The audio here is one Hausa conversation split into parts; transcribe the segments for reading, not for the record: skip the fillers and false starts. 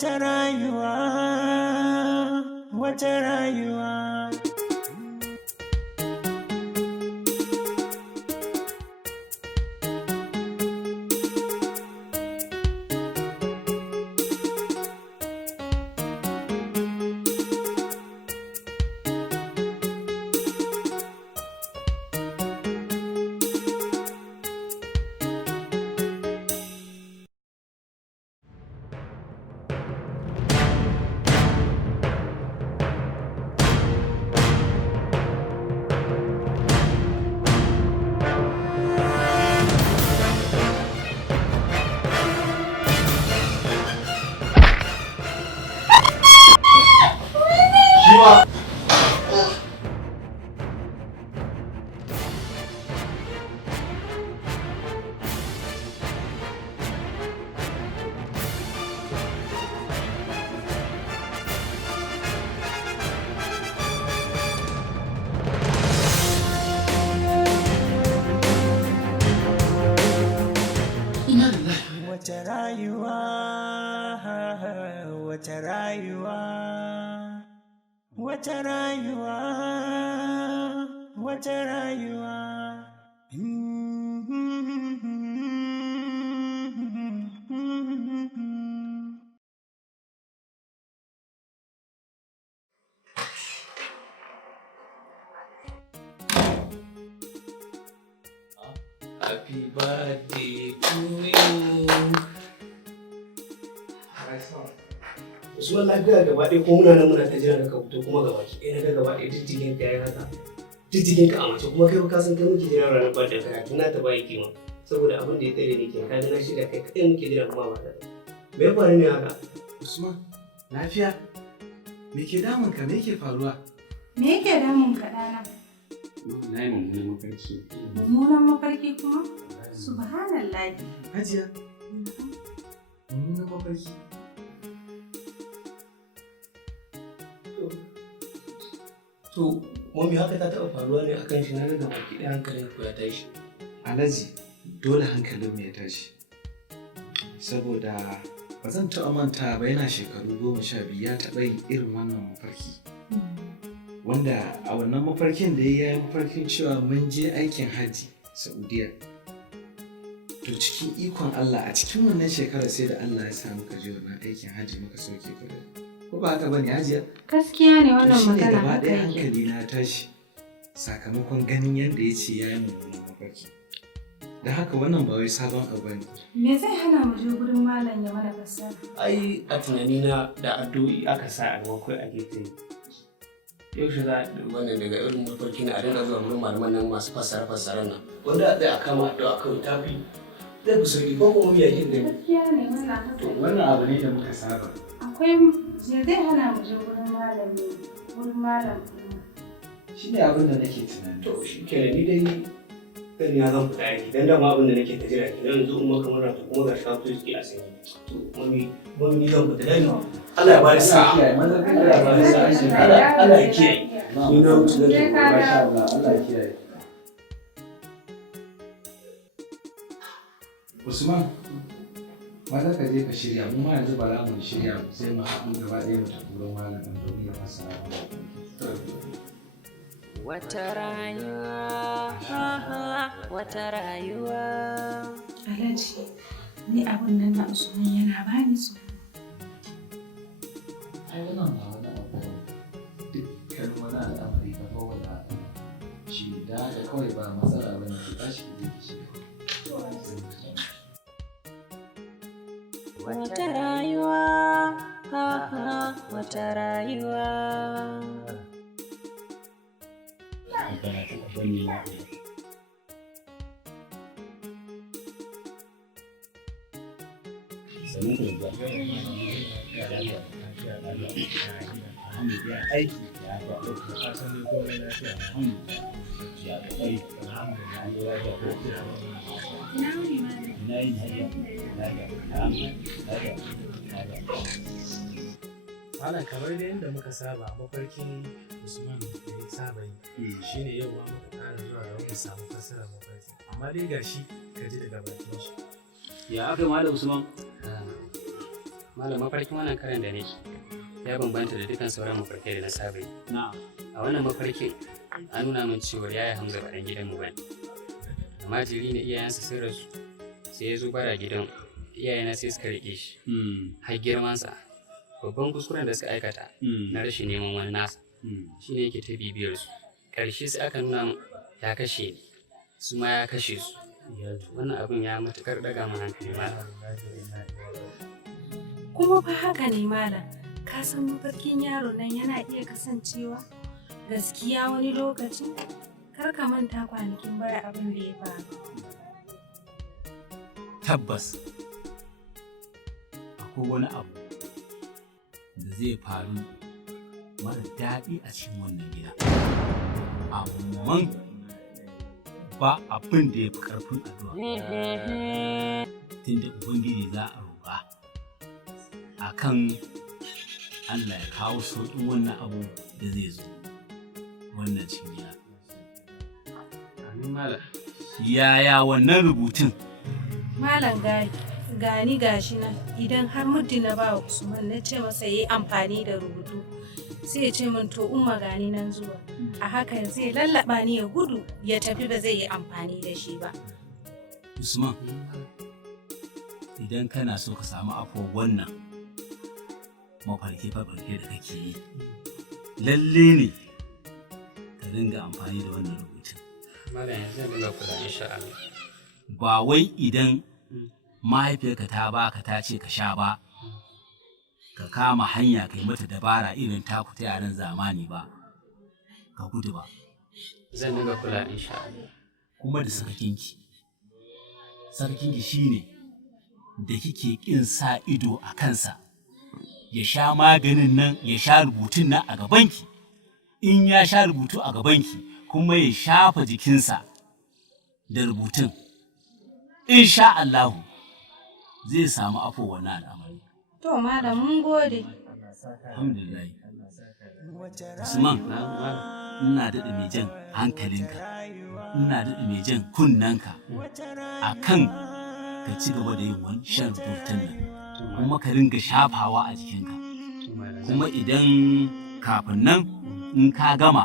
wata rayuwa, wata rayuwa. Wata rayuwa, wata rayuwa, wata rayuwa, wata rayuwa. Happy birthday to you. Usman lafiya gaba ɗaya ko muna nan muna ta jira da ka fito kuma gaba ki ɗaya na gaba ɗaya jijjigin ka yayi haka. Jijjigin ka a mace kuma kai ka san kai muke jira ranar birthday ka tun na ta bai kima saboda abin da ya tsare ni ke ka na shirya kai kaɗai muke jira kuma ba ta. Me ya faru ne haka? Usman lafiya? Me ke damun ka? Me yake faruwa? Me yake damun ka ɗana? Na yi mummunan mafarki. Mummunan mafarki kuma? Subhanallah. Hajiya. Mummunan mafarki. To, mami haka ta taɓa faruwa ne akan shi na daga baki ɗaya hankalin ku ya tashi. Alhaji, dole hankalin mu ya tashi. Saboda ba zan taɓa manta ba yana shekaru 12 ya taɓa yin irin wannan mafarki. Wanda a wannan mafarkin da ya yi mafarkin cewa mun je aikin hajji Saudiya. To cikin ikon Allah a cikin wannan shekarar sai da Allah ya sa muka je wannan aikin hajji muka sauke kuɗi. Ko ba haka bane Hajiya? Gaskiya ne wannan magana haka yake. To shi ne gaba ɗaya hankali na tashi sakamakon ganin yadda ya ce ya yi mummunan mafarki. Da haka wannan ba wai sabon abu bane. Me zai hana mu je gurin malam ya mana fassara? Ai a tunanina da addu'o'i aka sa a gaba kai a gefe. Yaushe za a wannan daga irin mafarki na a dinga zuwa wurin malaman nan masu fassara-fassaran nan. Wanda zai a kama addu'a kawai ta fi zai fi sauki ko kuma miya yin da Gaskiya ne wannan haka. To wannan abu ne da muka saba. Akwai me zai hana mu je gurin malam Shi ne abin da nake tunani. To shi kenan ni dai kan ya zan fita aiki dan dama abin da nake ta jira ki dan yanzu in maka mura to kuma ga shafu suke a sanyi. To mami zan fita dan Allah ya bani sa'a. Allah ya bani sa'a. Allah ya kiyaye. Ni na wuce da masha Allah. Allah ya kiyaye. Usman, maza ka je ka shirya, mu ma yanzu ba za mu shirya sai mu haɗu gaba ɗaya mu tafi wurin malamin domin ya fassara mana. Wata rayuwa, wata rayuwa. Alhaji, ni abun nan na Usman yana bani tsoro. Ai wannan ba wani abu ne. Dukkan wani al'amari ka fa wani abu. Shi da kawai ba matsala bane ki tashi ki je ki shirya. Wata rayuwa, wata rayuwa. Malam kamar da yadda muka saba mafarkin Usman da ya saba yi shi ne yau ma muka ƙara zuwa da wani samu fassara mafarki amma dai gashi ka ji daga bakin shi. Ya aka yi Malam Usman? Malam mafarkin wannan karan da nake ya bambanta da dukkan sauran mafarkai da na saba yi. A wannan mafarkin an nuna min cewa yaya Hamza ba ɗan gidanmu ba ne. Amma jiri ne iyayensa sun rasu sai ya zo bara gidan iyayena sai suka riƙe shi. Har girmansa babban kuskuren da suka aikata na rashin neman wani nasa shi ne yake ta bibiyar su. Ƙarshe sai aka nuna min ya kashe ni su ma ya kashe su. Wannan abin ya matuƙar ɗaga min hankali malam. Kuma fa haka ne malam, ka san mafarkin yaro nan yana iya kasancewa gaskiya wani lokaci? Kar ka manta kwanakin baya abin da ya faru. Tabbas akwai wani abu da zai faru mara daɗi a cikin wannan gida. Amma ba abin da ya fi ƙarfin addu'a. Tunda Ubangiji za a roƙa akan Allah ya kawo sauƙin wannan abu da zai zo wannan cikin gida. Amin malam. Yaya wannan rubutun? Malam gani gashi nan idan har muddin na ba wa Usman na ce masa yi amfani da rubutu sai ya ce min to umma gani nan zuwa. A hakan zai lallaba ni ya gudu ya tafi ba zai yi amfani da shi ba. Usman, idan kana so ka samu afuwar wannan mafarke-farke da kake yi, lalle ne ka dinga amfani da wannan rubutun. Malam yanzu zan dinga kula insha Allah. Ba wai idan mahaifiyarka ta baka ta ce ka sha ba, ka kama hanya kai mata dabara irin taku ta yaran zamani ba, ka gudu ba. Zan dinga kula insha Allah. Kuma da sarkinki shine da kike kin sa ido a kansa ya sha maganin nan ya sha rubutun nan a gabanki. In ya sha rubutu a gabanki kuma ya shafa jikinsa da rubutun, insha Allahu zai samu afo wannan al'amari. To malam mun gode. Alhamdulillah. Usman, ina daɗa mai jan hankalinka, ina daɗa mai jan kunnanka a kan ka ci gaba da yin shan rubutun nan, kuma ka ringa shafawa a jikinka. Kuma idan kafin nan in ka gama,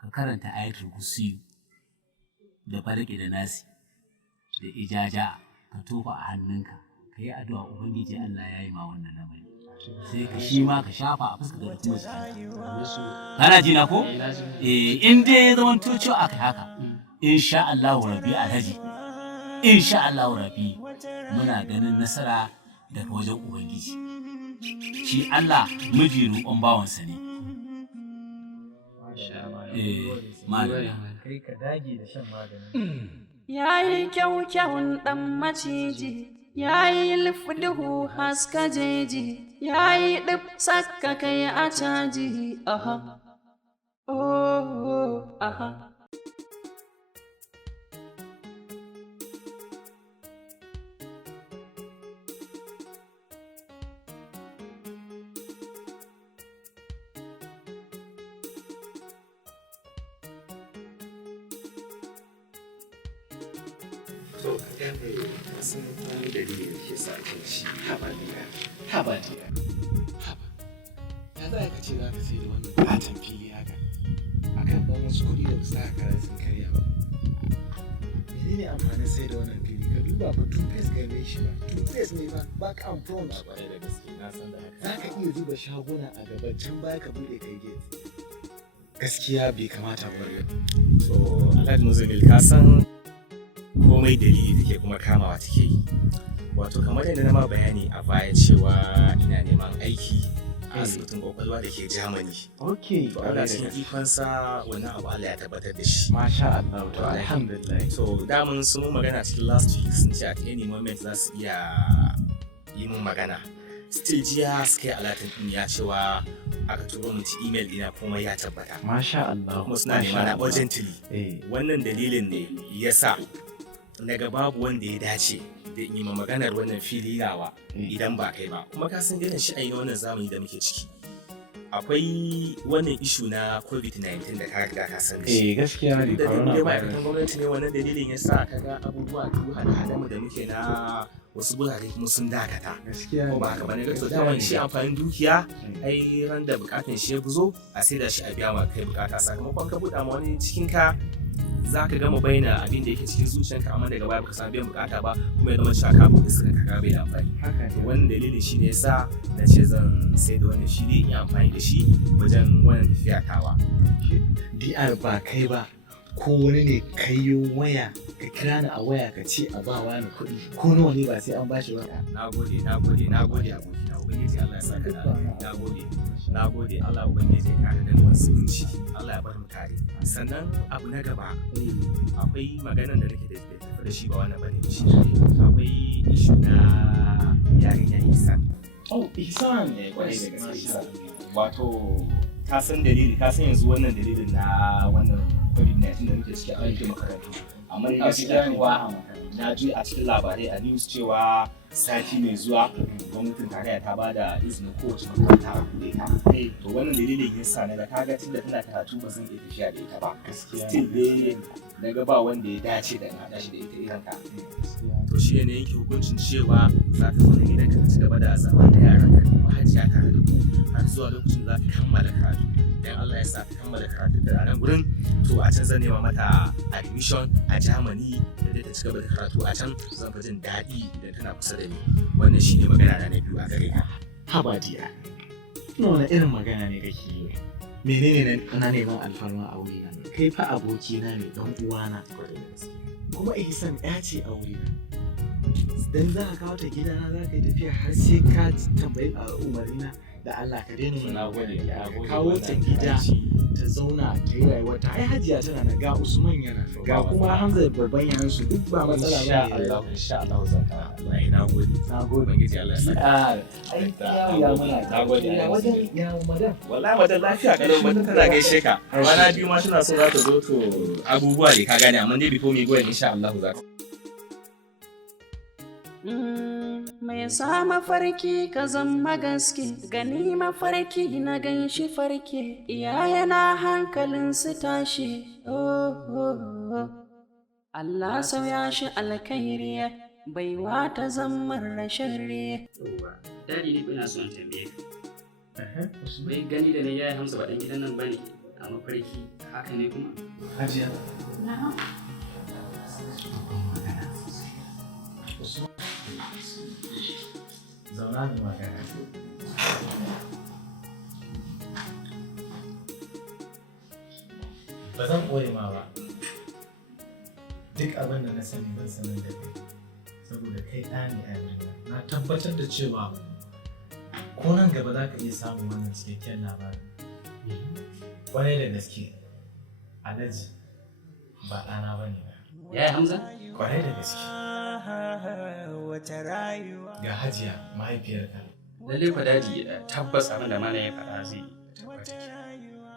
ka karanta ayatul kursiyu da falaki da nasi da ijaja ka tofa a hannunka, ka yi addu'a Ubangiji Allah ya yi ma wannan lamari. Sai ka shi ma ka shafa a fuska da kuma jikinka. Kana ji na ko? In dai ya zama cewa aka haka, insha Allahu Rabbi Alhaji, insha Allahu Rabbi muna ganin nasara daga wajen Ubangiji. Shi Allah miji roƙon bawansa ne. Malama. Kai ka dage da shan magani. Yayi kyau-kyawun ɗan maciji, yayi lifduhu haska jeji, yayi ɗib sakka kai a caji, aha, oh, aha. To, ka gane wasan wani dalili da ke sa ake shi habaliya. Haba. Ya za ka ce za ka sai da wannan katon fili haka? Akan ɗan wasu kuɗi da bisa haka sun karya ba. Menene amfanin sai da wannan fili? Ka duba ba two-face gare shi ba. Two-face ne ba, back and front. A ƙwarai da gaske, na san da haka. Za ka iya zuba shaguna a gaban can baya ka buɗe kai gate. Gaskiya bai kamata ba. To, Alhaji Muzamil, ka san komai dalili take kuma kamawa take yi. Wato kamar yadda na ma bayani a baya cewa ina neman aiki a asibitin kwakwalwa da ke Germany. Okay. To Allah cikin ikonsa wannan abu Allah ya tabbatar da shi. Masha Allah. To alhamdulillah. To damun sun mun magana cikin last week sun ce at any moment za su iya yi mun magana. Still jiya suka yi alatin din ya cewa aka turo mu ta email ina kuma ya tabbata. Masha Allah. Kuma suna nema na urgently. Wannan dalilin ne yasa daga babu wanda ya dace da in yi ma maganar wannan fili nawa idan ba kai ba. Kuma ka san irin shi a yi wannan zamani da muke ciki. Akwai wannan ishu na COVID-19 da ka riga ka san shi. Gaskiya ne. Da ma'aikatan gwamnati ne wannan dalilin ya sa ka ga abubuwa duk hada-hada mu da muke na wasu gurare kuma sun dakata gaskiya ko ba haka bane to daman shi amfanin dukiya ai ran da bukatun shi ya zo a sai da shi a biya ma kai bukata sakamakon ka buɗa ma wani cikin ka za ka gama bayyana abin da yake cikin zuciyarka amma daga baya baka samu biyan bukata ba kuma ya zama cewa ka buɗe sirrin ka bai da amfani to wannan dalilin shi ne yasa na ce zan sai da wannan shi ne in amfani da shi wajen wannan tafiya tawa DR ba kai ba ko wani ne kayo waya ka kira ni a waya ka ce a ba wani kuɗi ko nawa ne ba sai an bashi ba nagode abokina ubangiji Allah ya saka da nagode Allah ubangiji ya kare da musulunci Allah ya bar mu tare sannan abu na gaba akwai maganar da nake da shi ba wannan bane shi akwai ishu na yarinya Ihsan Ihsan ne kwarai da gaske Ihsan wato ka san yanzu wannan dalilin na wannan COVID-19 da muke ciki a yankin makarantu amma na ji a cikin labarai a news cewa sati mai zuwa gwamnatin tarayya ta ba da izinin kowace makaranta a buɗe ta to wannan dalilin yasa na kaga tunda tana karatu ba zan iya tafiya da ita ba still dai na ga ba wanda ya dace da na shi da ita irin ka to shi ne yanke hukuncin cewa za ka zo ne gidan ka ci gaba da zaman da yaran ka kuma hajiya tare da ku har zuwa lokacin za ka kammala karatu idan Allah ya sa ka kammala karatu da nan gurin to a can zan nema mata admission a Germany da dai ta ci gaba da karatu a can zan fi jin daɗi idan tana kusa da ni wannan shine magana na biyu a gare ka habadiya wani irin magana ne kake yi menene na neman alfarma a wurina kai fa abokina ne dan uwana kuma Ihsan ya ce a wurina dan za ka kawo ta gidana za ka yi tafiya har sai ka tambayi umarnina da Allah ka daina mana kawo ta gida ta zauna ta yi rayuwa ta ai hajiya tana nan ga Usman yana ga kuma Hamza babban yayan su duk ba matsala ba insha Allah zan ka Allah nagode ubangiji Allah ya saka ai ya muna nagode ya madan wallahi madan lafiya kalau madan tana gaishe ka bana biyu ma tana so za ta zo to abubuwa ne ka gane amma dai before me go insha Allah za ka mai sa mafarki ka zama gaske gani mafarki na ganshi farke iyayena hankalin su tashi Allah sauya shi alkhairi baiwa ta zammar rashin riya dadi ne ina son tambaye ka bai gani da ne yayi Hamza ba dan gidan nan bane a mafarki haka ne kuma hajiya na'am zauna da magana ba zan ɓoye ma ba duk abin da na sani zan sanar da kai saboda kai ɗa ne a yanzu na tabbatar da cewa ko nan gaba za ka iya samun wannan cikakken labarin kwarai da gaske Alhaji ba ɗana ba ne ba yayi Hamza kwarai da gaske ga Hajiya mahaifiyarka lalle ku daji tabbas abin da malam ya faɗa zai tabbata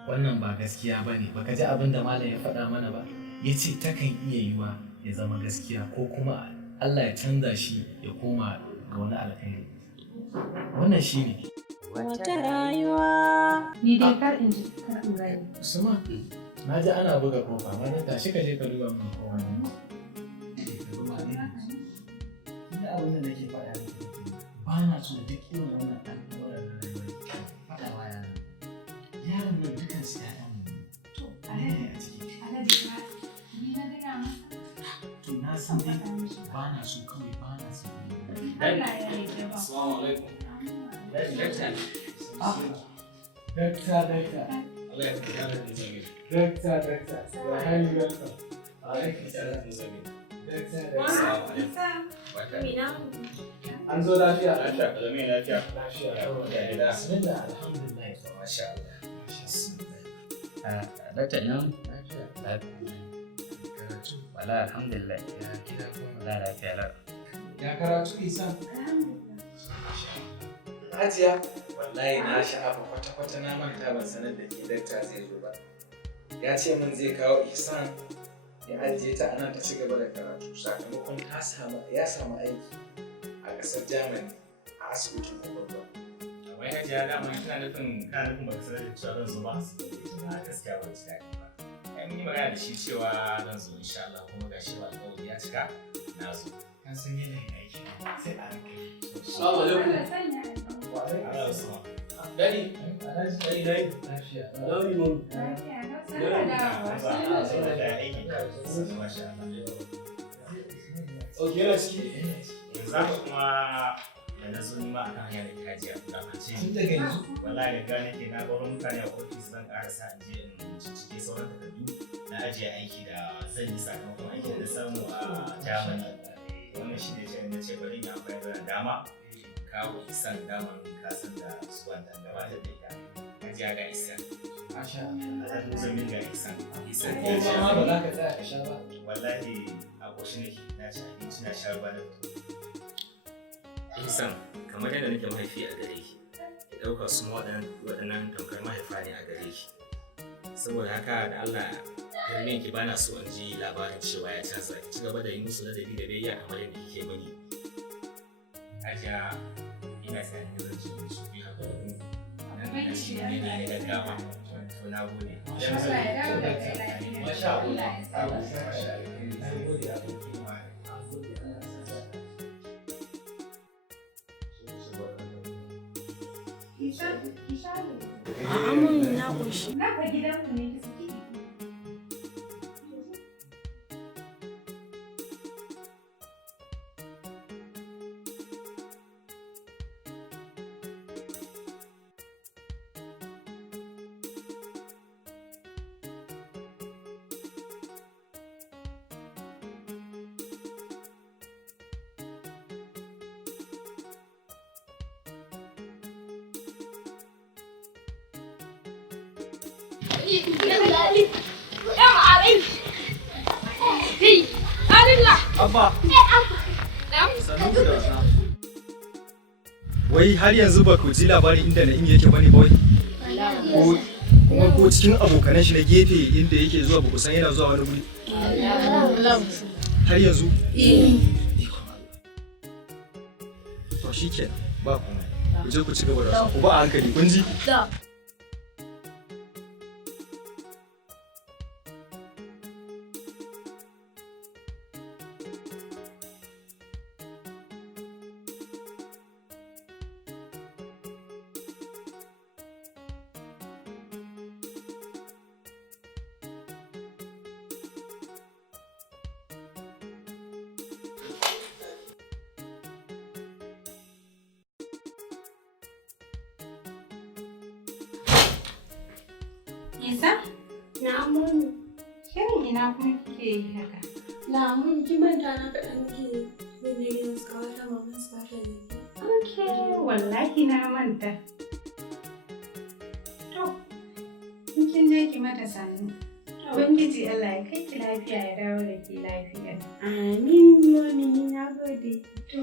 wannan ba gaskiya ba ne baka ji abin da malam ya faɗa mana ba ya ce takan iya yiwa ya zama gaskiya ko kuma Allah ya canza shi ya koma ga wani alkhairi wannan shi ne wata rayuwa ni dai kar in gani Usman na ji ana buga kofa ma na tashi ka je ka duba min kowa ne ina abin da nake faɗa ne ba na so duk irin wannan al'amuran da rayuwa faɗa wa yaran nan dukan su ƴaƴan mu to ne a ciki ni na gaya masa to na san dai ba na so kawai ba na so Allah ya yi ba assalamu alaikum dakta Allah ya kara da zage dakta ya hali dakta alaikum salam an zo lafiya lafiya bismillah alhamdulillah masha Allah dakta ina karatu wala alhamdulillah ya gida ko wala lafiya lau ya karatu isa Hajiya wallahi na sha'afa kwata-kwata na manta ban sanar da ke dakta zai zo ba ya ce min zai kawo Ihsan ya ajiye ta anan ta ci gaba da karatu sakamakon ya samu aiki a ƙasar Germany a asibitin kwakwalwa. wai hajiya dama kana nufin ba ka sanar da cewa zan zo ba na gaskiya ba ci daɗi ba ai mun yi magana da shi cewa zan zo insha Allah kuma ga shi ba alƙawari ya cika na zo Ka san yanayin aiki sai a hankali. Assalamu alaikum. Wa alaikum assalam. Dadi, dadi. Lafiya. Launi mun. Lafiya, Da aiki ka masha Allah. Ok, yana ciki. Za ka kuma da na zo nima akan hanya da kaji a kuɗa kace. Tun daga yanzu. Wallahi da gane ke na bar mutane a ofis zan ƙarasa in je in cike sauran takardu na ajiye aiki da zan yi sakamakon aiki da samu a Germany. Wannan shi ne na ce bari in amfani da dama kawo isan daman kasan da su wannan gabatar da ita. Ajiya ga isan. Masha Allah. Allah zan min ga isan. Isan Ko ma ba za ka tsaya ka sha ba. Wallahi a ƙoshi nake na ci abinci na sha ruwa da Isan, kamar yadda nake mahaifi a gare ki, ki ɗauka su waɗannan tamkar mahaifa ne a gare ki. Saboda haka da Allah girmin ki bana so in ji labarin cewa ya canza, ki ci gaba da yi musu ladabi da biyayya kamar yadda kike mani. Hajiya, ina tsayin da zan ci musu biya ga wani nan shi ne na gaggawa. To na gode. Masha Allah. A'a mun na ƙoshi. Naka gidanku ne ki saki. Abba. Wai har yanzu ba ku ji labarin inda na yake bane ba wai? Ko kuma ko cikin abokanan shi na gefe inda yake zuwa ba ku san yana zuwa wani guri? Har yanzu? To shikenan ba komai. Ku je ku ci gaba da wasu. Ku ba a hankali kun ji? Isa? Na mun. Shirin ina kuma kike yi haka? Na mun ki manta na kaɗan ke mene ne suka wata maman su fata ne. Okay, wallahi na manta. To, in kin je ki mata sannu. Ubangiji Allah ya kai ki lafiya ya dawo da ki lafiya. Amin, mami ni na gode. To,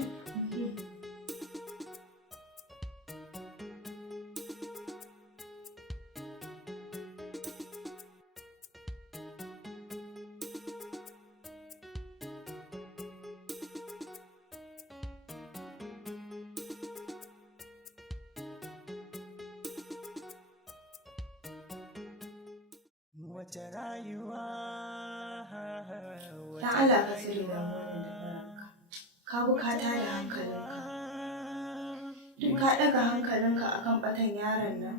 Wata rayuwa. Dan Allah ka tsare da wannan da ranka. Ka bukata da hankalinka. Duk ka daga hankalinka akan batan yaron nan.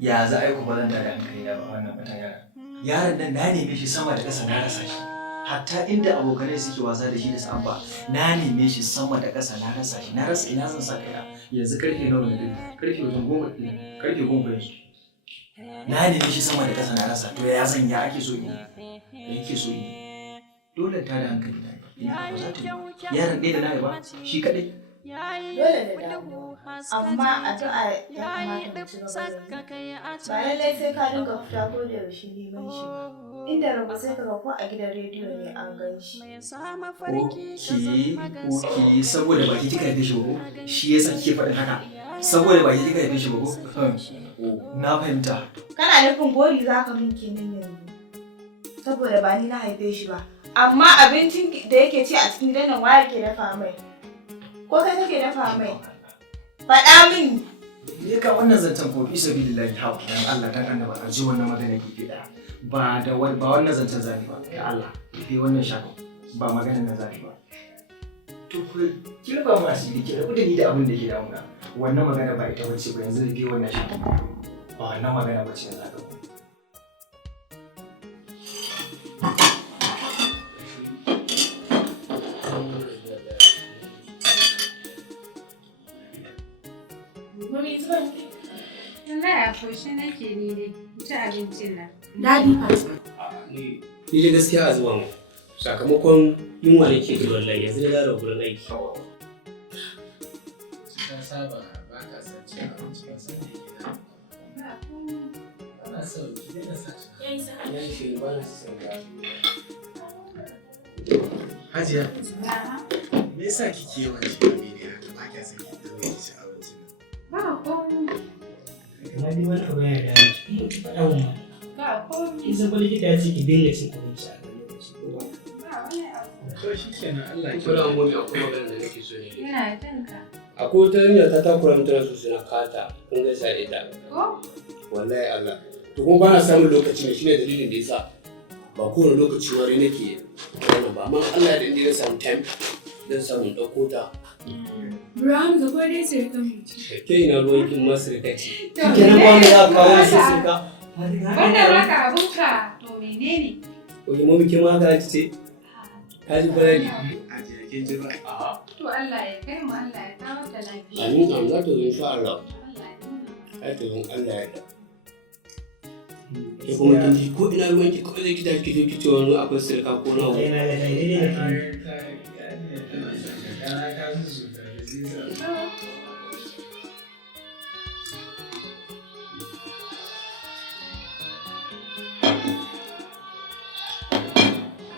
Ya za a yi ku balanta da hankali da wannan batan yaron? Yaron nan na neme shi sama da ƙasa na rasa shi. Hatta inda abokanai suke wasa da shi da samba na neme shi sama da ƙasa na rasa shi. Na rasa ina zan sa kaina. Yanzu karfe nawa ne? Karfe wajen 10 karfe 10 yanzu. Na nemi shi sama da ƙasa na rasa, to ya zan ya ake so yi? Da yake so yi? Dole ta da hankali na ina ba za ta yi. Yaron ɗaya da na yi ba, shi kaɗai. Dole da damuwa. Amma addu'a ya kamata mu ci gaba da yi. Ba lallai sai ka dinga fita ko da yaushe neman shi ba. Inda rabu sai ka ga ko a gidan rediyo ne an gan shi. Oke, saboda baki kika haife shi ba ko? Shi yasa kike faɗin haka. Saboda baki kika haife shi ba ko? Na fahimta. Kana nufin gori za ka min kenan yanzu. Saboda ba ni na haife shi ba. Amma abincin da yake ci a cikin gidan nan waye ke dafa mai? Ko kai kake dafa mai? Faɗa min. Me ka wannan zancen ko fi sabilillahi ha dan Allah dan annaba a ji wannan magana ke da. Ba wannan zancen zani ba. Ya Allah, ke wannan shaka. Ba maganar nan zani ba. To ki rufa mu asiri ki rabu da ni da abin da ke damuna. Wannan magana ba ita bace ba yanzu dai wannan shi. Ba wannan magana bace yanzu aka ku. Allah ya koshe nake ni dai ci abincin nan. Dadi fa. Ni dai gaskiya a zuwa mu. Sakamakon yunwa ne ke zuwa wallahi yanzu na da gurin aiki. Ka saba ba ka san cin abinci ba san da gida. Ana so ki daina sa shi. Yayi shi ba na san ka. Hajiya. Me yasa kike yawan cin abinci haka ba kya san ki dawo ki ci abinci nan? Ba komai. Kamar ni wani abu ya da faɗa mun ma. Ba komai. In san likita ya ce ki dinga cin abinci a kan lokaci ko ba. Ba wani abu. To shikenan Allah ya Kula mu akwai magana da nake so ne. Ina jin ka. Akwai wata hanya ta takura mutane su suna kata kun gaisa da ita. Ko? Wallahi Allah. To kuma ba na samun lokaci ne shine dalilin da yasa ba kowane lokaci wari nake wannan ba amma Allah da inda na samu time zan samu ɗauko ta. Brown ga ko dai sai ka mutu. Ke ina ruwan kin masu rikaci. Kenan ba mu ya kawo sai suka. Wanda baka abunka to menene? Oke mu kin ma ka ce? Ka ji bayani. Hajiya kin ji ba? To Allah ya kai mu Allah ya kawo da lafiya. Amin amin to insha Allah. Allah ya nuna. Ai to Allah ya yarda. Ke kuma kin ji ko ina ruwan ki kawai zai ki tafi ki ce wani akwai sirka ko nawa. Ina da kai ne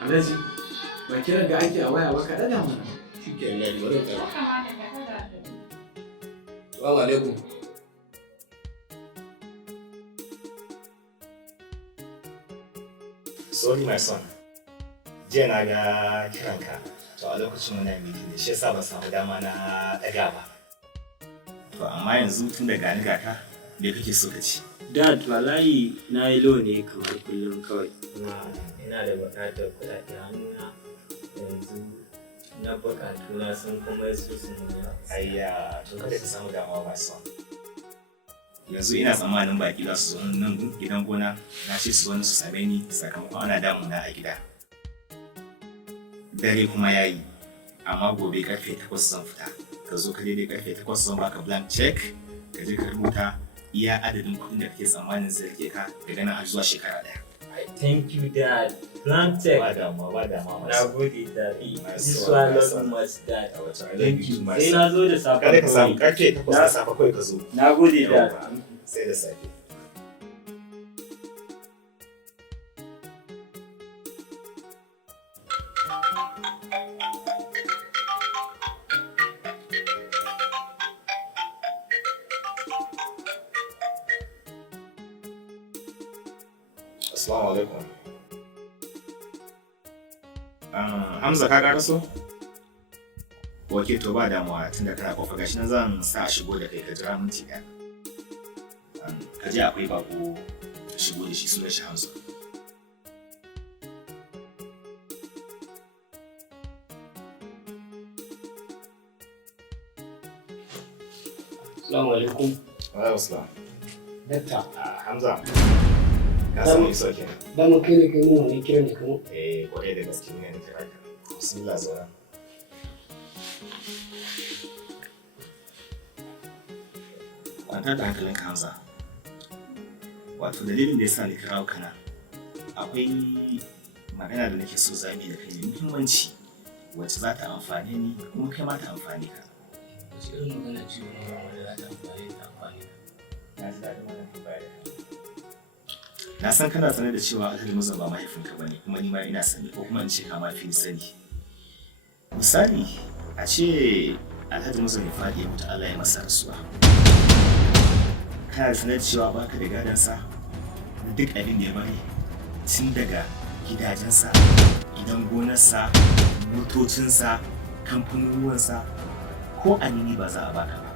Alhaji, ba kiran ga ake a waya ba ka ɗaga mana. Shi ke Allah bari ka. Ya kamata ka tada. Assalamu alaikum. Sorry my son. Jiya na ga kiranka. To a lokacin muna meeting ne shi yasa ba samu dama na ɗaga ba. To amma yanzu tun da gani gaka me kake so ka ci? Dad, wallahi na yi lo ne kamar kullum kawai. Ina da buƙatar kuɗaɗe hannuna yanzu na buƙatuna sun kuma su sun yi. Ayya, to kada ka samu damuwa my son. Yanzu ina tsammanin baƙi za su zo nan gidan gona na ce su zo su same ni sakamakon ana damuna a gida. Dare kuma ya yi, amma gobe karfe 8 zan fita. Ka zo ka daidai karfe 8 zan baka blank check ka je ka rubuta iya adadin kuɗin da kake tsammanin zai rike ka daga nan har zuwa shekara ɗaya. Thank you, Dad. Blank check. Ba damuwa. Na gode, Dad. This one not much, Dad. Thank you. Sai na zo da safe. Kada ka samu karfe 8 na safe kawai ka zo. Na gode, Dad. Sai da safe. Assalamu alaikum. Hamza ka ƙaraso? Wake to ba damuwa tunda kana kofa gashi nan zan sa a shigo da kai ka jira minti ɗaya. Ka je akwai bako shigo da shi sunan shi Hamza. Assalamu alaikum. Wa alaikum assalam. Dakta. Hamza. Ka samu iso kenan. Da mu kai ne kai mun wani kiran da kuma. Kwarai da gaske ne kira ka. Bismillah zauna. Kwantar da hankalinka Hamza. Wato dalilin da ya sa ni kirawo kana akwai magana da nake so zamu yi da kai ne muhimmanci wacce za ta amfane ni kuma kai ma ta amfane ka. Wace irin magana ce wanda za ta amfane ka? Na ji daɗin wannan tambaya. Na san kana sanar da cewa Alhaji Musa ba mahaifinka bane kuma ni ma ina sani ko kuma in ce ka ma fi ni sani. Misali a ce Alhaji Musa ne faɗi ya mutu Allah ya masa rasuwa. Kana sanar cewa baka da gadansa da duk abin da ya bari tun daga gidajensa, gidan gonarsa, motocinsa, kamfanonuwansa ko anini ba za a baka ba.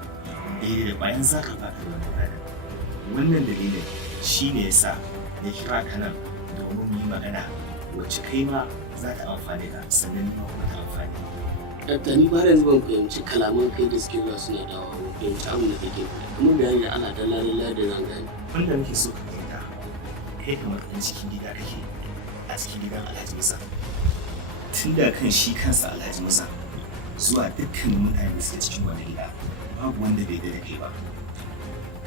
Daidai da bayan za ka baka da wannan gadan. Wannan dalilin shi ne yasa na kira ka nan domin mu yi magana wacce kai ma za ta amfane ka sannan ni ma kuma ta amfane. Dakta ni ba yanzu ban fahimci kalaman kai da suke zuwa suna dawa ba fahimci abin da kake faɗa kuma bayani da ana dalla da zan gani. Wanda muke so ka fahimta kai kamar ɗan cikin gida kake a cikin gidan Alhaji Musa. Tun da kan shi kansa Alhaji Musa zuwa dukkanin mutane da suke cikin wani gida babu wanda bai da kai ba.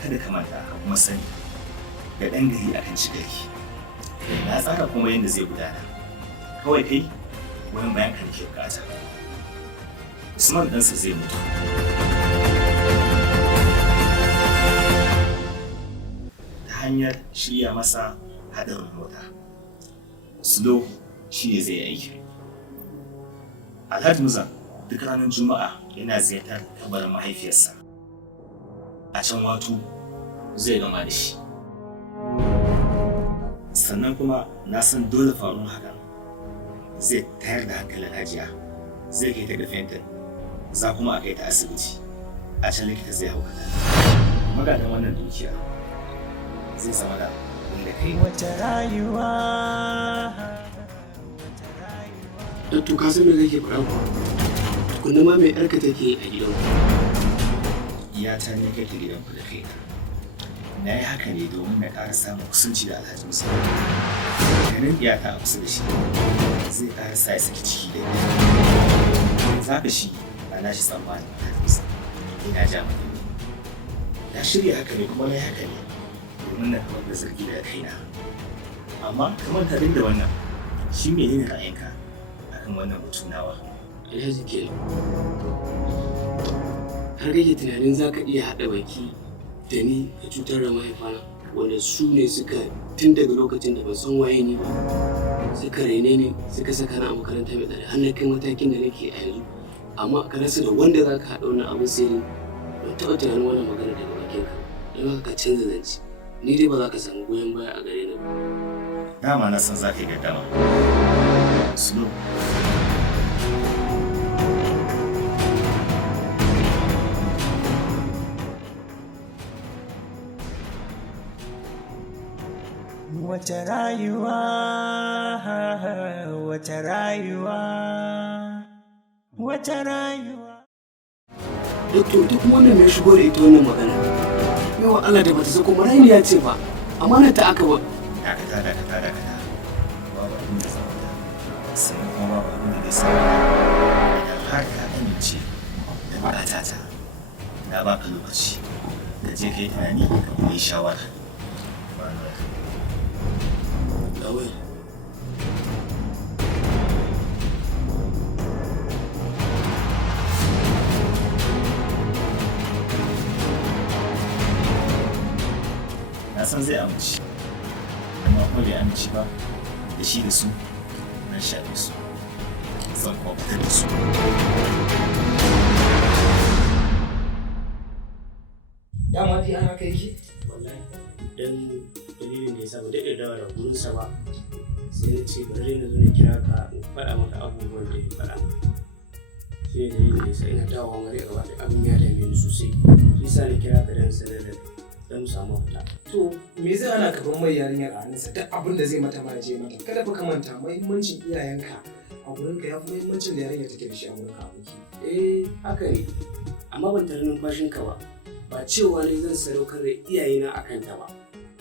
Kada ka manta ka kuma sani da ɗan gari akan ci gari. Na tsara kuma yadda zai gudana. Kawai kai wani bayan ka ke bukata. Usman ɗansa zai mutu. Ta hanyar shirya masa haɗarin mota. Slow shi ne zai aiki. Alhaji Musa duk ranar Juma'a yana ziyartar kabarin mahaifiyarsa. A can Watu zai gama da shi. Sannan kuma na san dole faruwar hakan zai tayar da hankalin Hajiya, zai kai ta ga fentin, za kuma a kai ta asibiti. A can likita zai hau kata. Magadan wannan dukiya zai zama da wanda kai. Wata rayuwa. Dattu ka san me kake faɗa ko? Tukunna ma mai ƴarka take a gidan ku. Iyata ne kake gidan ku da kai. Na yi haka ne domin na ƙara samun kusanci da Alhaji Musa. Ganin iyata a kusa da shi zai ƙara sa ya saki ciki da ita. Zaka shi a nashi tsammanin Alhaji Musa. Ina ja maka ne. Na shirya haka ne kuma na yi haka ne domin na kawar da zargi daga kaina. Amma kamar tarin da wannan, shi menene ra'ayinka akan wannan mutum nawa? Alhaji kenan. Har kake tunanin za ka iya haɗa baki da ni ka cutar da mahaifana wanda su ne suka tun daga lokacin da ban san waye ni ba suka raine ni suka saka ni a makaranta mai tsari har na kai matakin da nake a yanzu amma ka rasa da wanda za ka haɗa wannan abin sai ni ban taɓa tunanin wannan magana daga bakin ka don haka ka canza zance ni dai ba za ka samu goyon baya a gare ni ba. Dama na san za ka yi gaddama. Slow. Wata rayuwa, wata rayuwa, wata rayuwa. Doktor duk wannan mai shigo da ita wannan magana. Yawa Allah da bata sako maraini ya ce ba, amana ta aka ba. Dakata. Babu abin da zan faɗa. Sannan kuma babu abin da zai sa idan har ka amince da buƙatata. Na baka lokaci. Ka je ka yi tunani ka kuma yi shawara. Kawai. Na san zai amince, amma kuma bai amince ba da shi da su na shafe su, zan kuma fitar da su. Dama fi ana kai ki? Wallahi, dan dalilin da ya sa ba daɗe dawa da gurinsa ba, sai na ce bari na zo na kira ka in faɗa maka abubuwan da ya faɗa maka. Shi ne dalilin da ya sa ina dawowa mare gaba da abin ya dame ni sosai. Shi sa na kira ka dan sanar da don mu samu mafita. To me zai hana ka bar mai yarinyar a hannunsa duk abin da zai mata ma je mata. Kada fa ka manta muhimmancin iyayenka a gurinka ya fi muhimmancin da yarinyar take da shi a gurinka aboki. Haka ne. Amma ban tare numfashinka ba. Ba cewa ne zan sadaukar da iyayena a kanta ba.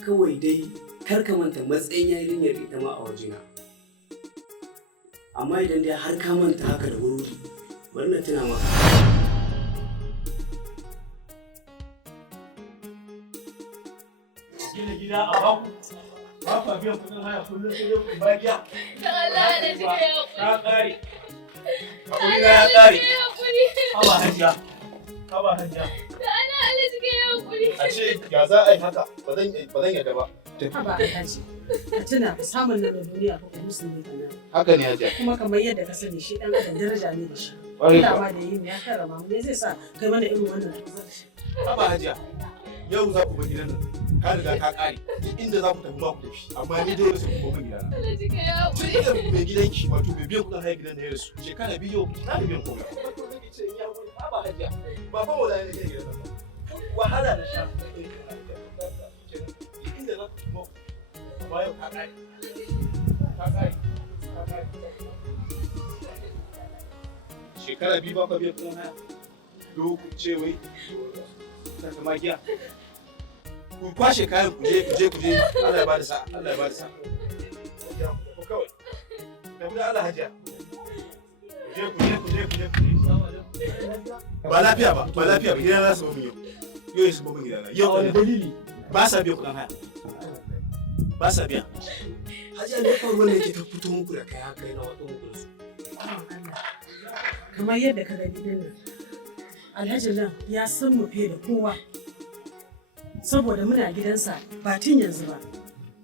Kawai dai kar ka manta matsayin yarinyar ita ma a wajena. Amma idan dai har ka manta haka da wuri bari na tuna maka. Gida a baku ba ku biyan kudin haya kullum sai dai ku bagiya. Dan Allah da jika ya kuri. Ka kare. Hakuri na ya kare. Haba hajiya. Dan Allah da jika ya kuri. A ce ya za a yi haka ba zan yadda ba. Haba Alhaji. Ka tuna samun nan da duniya ko kuma musulmi kana. Haka ne hajiya. Kuma kamar yadda ka sani shi dan adam daraja ne da shi. Ƙwarai Allah ma da yin ya karama mu ne zai sa kai mana irin wannan tuzarci. Haba hajiya. Yau za ku bar gidan nan. Ka riga ka kare duk inda za ku tafi ma ku tafi amma ni dai wasu ku bar gidana. Allah ji ka ya Tun da mai gidanki wato mai biyan kuɗin haya gidan da ya rasu shekara biyu yau na da biyan kuɗin. Ba hajiya ba fa wala ne gidan nan ba. Wahala da sha. Inda za ku tafi ma amma yau ka kare. Shi shekara biyu ba ka biya kuɗin haya. Do ku ce wai ta kama giya. Ku kwashe kayan ku je. Allah ya bada sa'a. Allah ya bada sa'a. Ku kawai. Tafi da Allah hajiya. Ku je. Ba lafiya ba gidana za su bamu yau. Yau ya su bamu gidana. Yau wani dalili? Ba sa biya kuɗin haya. Ba sa biya. Hajiya ne kawai wanda yake ta fito muku da kaya kai na wato muku da su. Kamar yadda ka gani din nan. Alhaji nan ya san mu fiye da kowa. Saboda muna gidansa ba tun yanzu ba.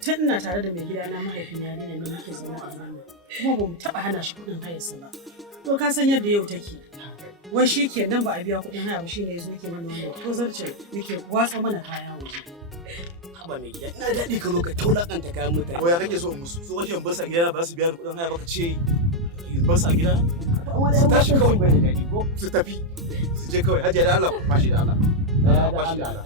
Tun ina tare da mai gidana mahaifina ne da muke zama a nan. Kuma ba mu taɓa hana shi kuɗin hayarsa ba. To ka san yadda yau take. Wai shi ke nan ba a biya kuɗin haya ba shi ne ya zo ke mana wannan tozarcin yake watsa mana kaya waje. Haba mai gida ina daɗi ka zo ka taulakanta kayan mutane. Waya kake so musu? Su wajen basa gida ba su biya kuɗin haya ba ka ce basa gida? Su tashi kawai su tafi. Su je kawai hajiya da Allah bashi da Allah. Bashi da Allah.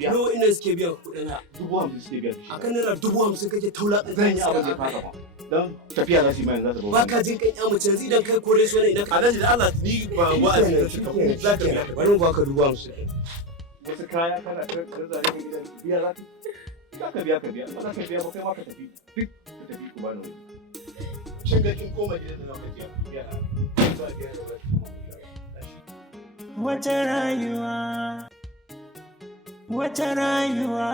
Nawa ina suke biyan kuɗin haya? 50,000 suke biya. Akan naira 50,000 kake taulakanta. Zan yi abin da ya fara ba. Dan tafiya za su yi bayan za ta bawa. Ba ka jin kan ya mace yanzu idan kai kore su ne idan ka. Alhaji da Allah ni ba wa'azi da suka ku za ka biya. Bari mu baka 50,000. Wasu kaya kana zare ka gidan biya za ka. Za ka biya. Ba za ka biya ba kai ma ka tafi. Duk ka tafi ku bani wani. Shin ga kin koma gidan da za ka biya. Za a biya da wani. Wata rayuwa.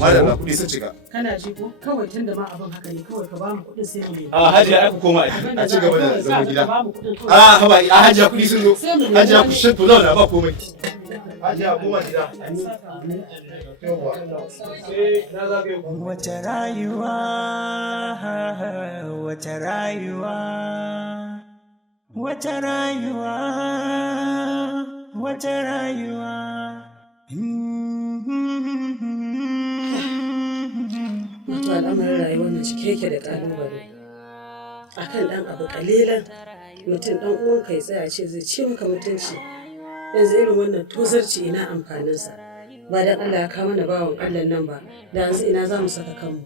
Madalla kuɗi sun cika. Kana ji ko kawai tun da ma abin haka ne kawai ka ba mu kuɗin sai mu ne. Hajiya ai ku koma a ci gaba da zama gida. Haba hajiya kuɗi sun zo. Hajiya ku shin to zauna ba komai. Hajiya koma gida. Wata rayuwa. Wato al'amarin rayuwar nan cike yake da ƙalubale. Akan ɗan abu ƙalilan mutum ɗan uwanka ya tsaya ce zai ce maka mutunci. Yanzu irin wannan tozarci ina amfaninsa. Ba dan Allah ya kawo mana bawan Allah nan ba, da yanzu ina za mu saka kanmu.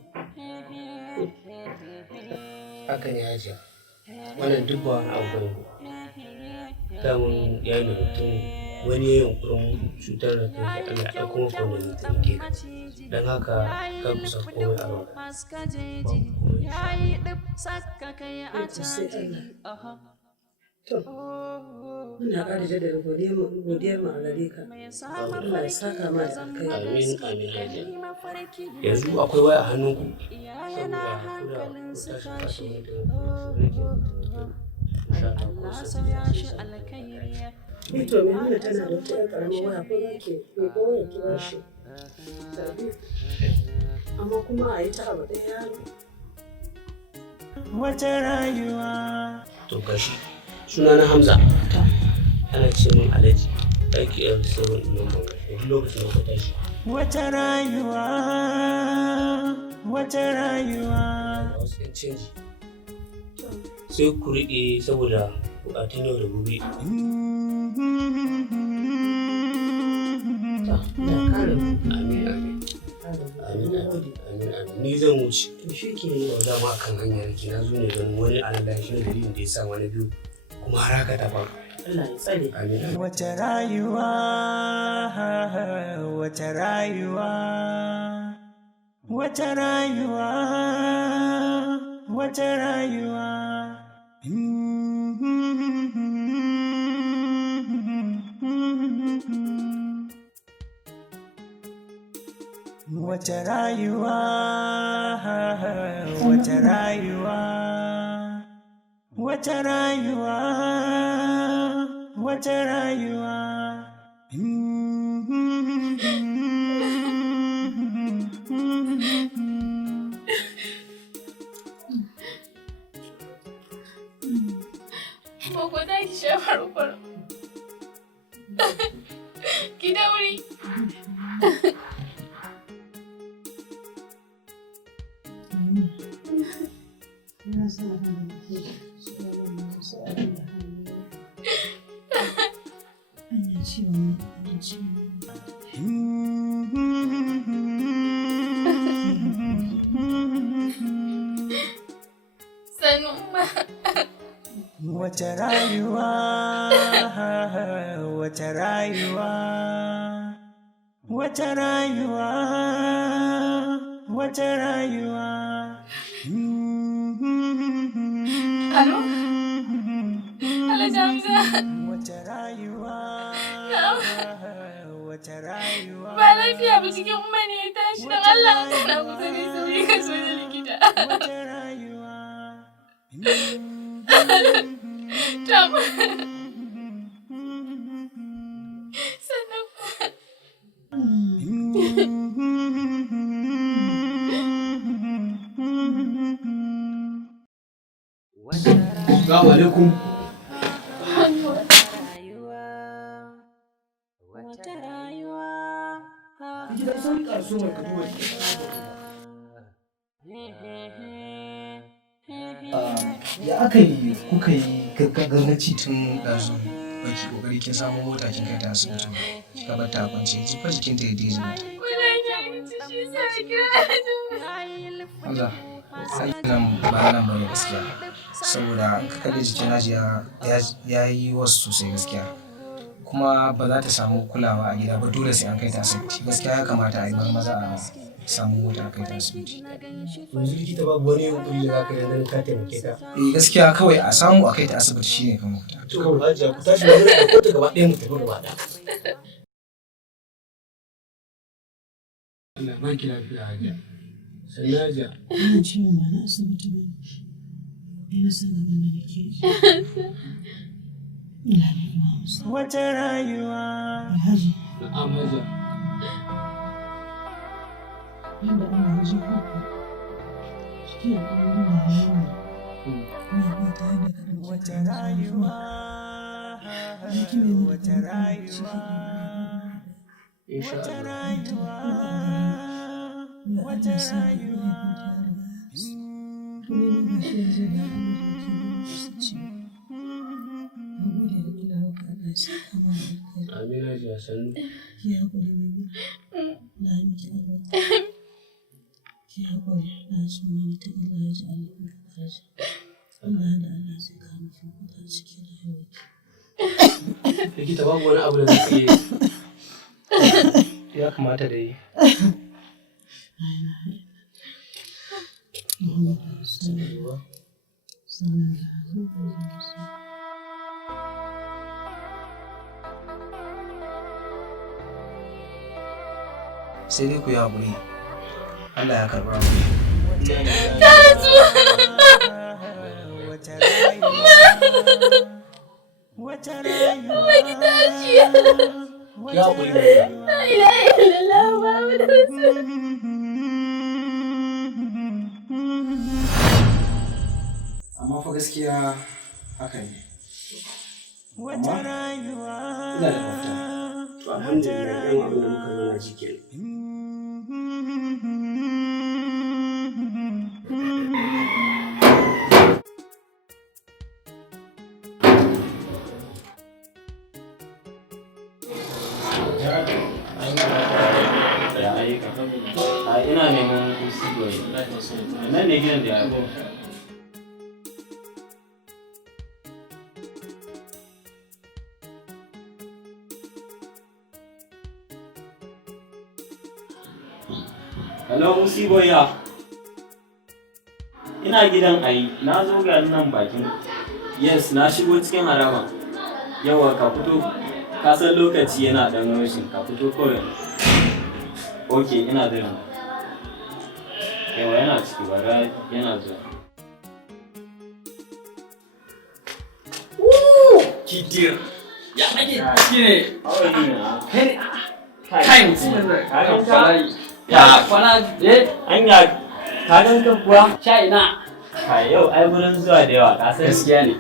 Haka ne hajiya. Wannan duk ba wani abu bane. Damun ya yi mutum wani ya yunkurin cutar da kai Allah ya kuma kone ne ta ke ka. Don haka ka kusa komai a ranka. To, muna ƙara jaddada godiyar mu a gare ka. Allah ya saka ma da alkhairi. Amin hajiya. Yanzu akwai waya a hannunku. Saboda kuda ku tashi To, mai nuna tana da wata ‘yar ƙaramin waya ko za ki mai kowa ya kira shi. Amma kuma a yi ta abu ɗaya yaro. Wata rayuwa. To gashi suna na Hamza. Ana ce min Alhaji. Aiki yar sauran nan ban gashi. Duk lokacin da ka tashi. Wata rayuwa. Wasu ‘yan canji. Sai ku riƙe saboda buƙatun yau da gobe. Amin. Ni zan wuce. To shi ke yi. Yau dama kan hanyar ki na zo ne don wani alalla shi ne dalilin da ya sa wani biyu kuma har haka ta faru. Allah ya tsare. Amin. Wata rayuwa. Bako za ki sha faru-faru. Ki dauri. wata rayuwa, wata rayuwa, wata rayuwa, wata rayuwa. Alo? Alhaji Hamza. Wata rayuwa, wata rayuwa. Ba lafiya ba cikin umma ne ya tashi don Allah ka na kusa ne sauri ka zo da likita. Wata rayuwa. Tamam. Sannan Assalamu alaikum. Gidan sun ƙarso mai kaduwa. Ya aka yi kuka yi ganganci tun ɗazu baki ƙoƙari kin samu mota kin kai ta asibiti ba. Kika bar ta kwance jifa jikinta ya daji mata. wallahi ya yi shi sa na kira Allah, sai nan ba nan bane gaskiya. Saboda in ka kalli jikin Hajiya ya yi wasu sosai gaskiya. Kuma ba za ta samu kulawa a gida ba dole sai an kai ta asibiti. Gaskiya ya kamata a yi maza a samu mota a kai ta asibiti. Yanzu likita babu wani yunkuri da za ka yi don ka taimake ta. Gaskiya kawai a samu a kai ta asibiti shine kan mafita. To Hajiya ku tashi wani da kota gaba ɗaya mu tafi gaba ɗaya. Allah ba ki lafiya Hajiya. Sannan Hajiya. Ina ciwon ba na asibiti ba. Ina san abin da nake ji. Ina nema musu. Wata rayuwa. Alhaji. Na'am Hajiya. Yanda ina ji haka. Shi ne abin da ya yi. Ina ba ta yadda ka ɗauki Wata rayuwa. Wata rayuwa. Insha Wata Allah. rayuwa. Wata rayuwa. Amin Hajiya sannu. Ki haƙuri mai gida. Na yi miki albarka. Ki haƙuri na so ne ta ila ya ji Allah ya faraja. Allah da Allah zai kawo miki kuɗa cikin rayuwarki. Likita babu wani abu da za ka yi. Ya kamata da yi. Sai dai ku yi haƙuri. Allah ya karɓa mu. Wata rayuwa. Ki tashi. Ya haƙuri da La ilaha illallah Muhammadu Rasulullah. Amma fa gaskiya haka ne. Wata rayuwa. Ina da mafita. To alhamdulillah yan abin da muka nuna ji kenan. Ina neman Useey. Nan ne gidan da ya go. Hello Useey boya. Ina gidan ayi. Na zo ga nan bakin. Yes, na shigo cikin harama. Yawa ka fito. Ka san lokaci yana dan rashin ka fito kawai. Okay, ina da nan. Yawa yana ciki bara yana zuwa. Kidir. Ya ake kire. Kai mutum ya kwana Anya ka ganka kuwa? sha ina. Kai yau ai gurin zuwa da yawa ka san Gaskiya ne.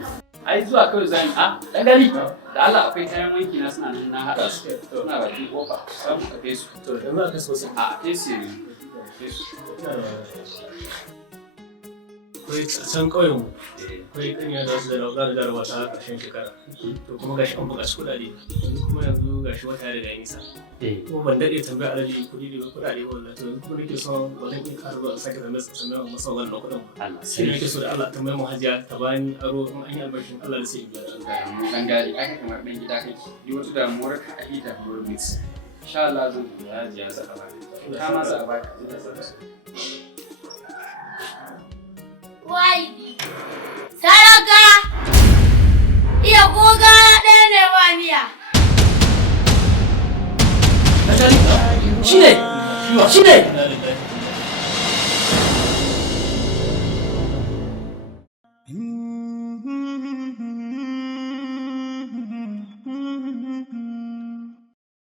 Ai zuwa kawai zan dan gani. Da Allah akwai kayan wanki na suna nan na haɗa su. Ina bakin kofa. Samu ka kai su. To da ma ka so sai. A kai su ne. akwai can ƙauyen mu akwai ƙanya da wasu da jarabawa ta ƙarshen shekara to kuma gashi an buƙaci kuɗaɗe yanzu gashi wata daga nisa kuma ban daɗe tambaya alaji kuɗi da kuɗaɗe ba wallahi to yanzu kuma nake son ba zan iya ƙara zuwa sake tambaya masa wannan kuɗin ba sai nake so da Allah tambaya mu hajiya ta bani aro in an yi albashin Allah da sai in biya dan gari aka kamar ɗan gida kake yi wata damuwar ka a ita damuwar bits insha Allah zan biya hajiya sa ba ka ma sa ba ka Wai, saraka, iya goga ɗaya ne ba miya. Shi ne,